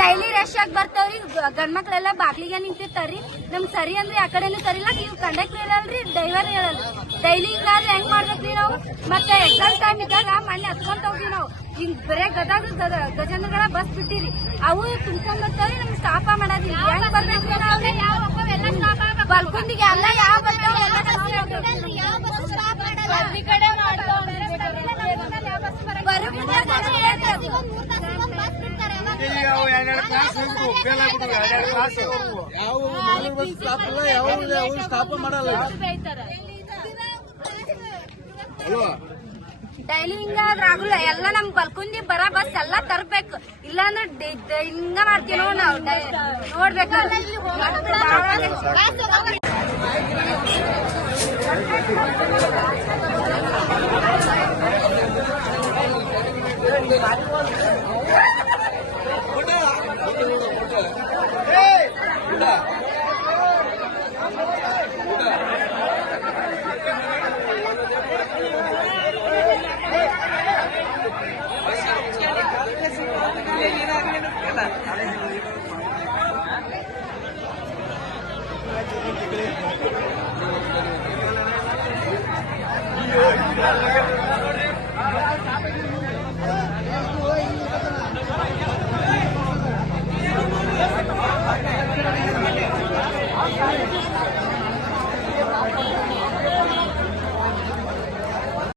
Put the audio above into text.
Daily rush ಆಗಿ ಬರ್ತಾವ್ರಿ. ಗಂಡ್ಮಕ್ಳೆಲ್ಲ ಬಾಗ್ಲಿಗೆ ನಿಂತಿರ್ತಾರ್ರಿ. ನಮ್ ಸರಿ ಅಂದ್ರೆ ಆ ಕಡೆನೂ ಸರಿ ಇಲ್ಲ. ಇವ್ ಕಂಡಕ್ಟರ್ ಹೇಳಲ್ರಿ, ಡ್ರೈವರ್ ಹೇಳಲ್ಲ. ಡೈಲಿ ಹಿಂಗಾದ್ರೆ ಹೆಂಗ್ ಮಾಡ್ಬೇಕ್ರಿ ನಾವು? ಮತ್ತೆ ಎಕ್ಸಾಮ್ ಟೈಮ್ ಇದ್ದಾಗ ಮನೆ ಹತ್ಕೊಂತ ಹೋಗ್ರಿ ನಾವು. ಹಿಂಗ್ ಬರೇ ಗಜೇಂದ್ರಗಳ ಬಸ್ ಬಿಟ್ಟಿರಿ, ಅವು ತುಂಬ್ಕೊಂಡ್ ಬರ್ತಾವ್ರಿ. ನಮ್ಗೆ ಸ್ಟಾಪ ಮಾಡೋದಿಲ್ಲ. ಹೆಂಗ್ ಬರ್ಬೇಕ್ರಿ ನಾವು? ಬಲ್ಕುಂದಿಗೆ ಎಲ್ಲ ಯಾವ ಬರ್ತಾವ ಡೈಲಿ ಹಿಂಗಾದ್ರಾಗಲ್ಲ. ಎಲ್ಲ ನಮ್ ಬಲ್ಕುಂದಿ ಬರ ಬಸ್ ಎಲ್ಲಾ ತರ್ಬೇಕು. ಇಲ್ಲಾಂದ್ರೆ ಹಿಂಗ ಮಾಡ್ತೀವಿ ನಾವು. ನೋಡ್ಬೇಕು Yeah.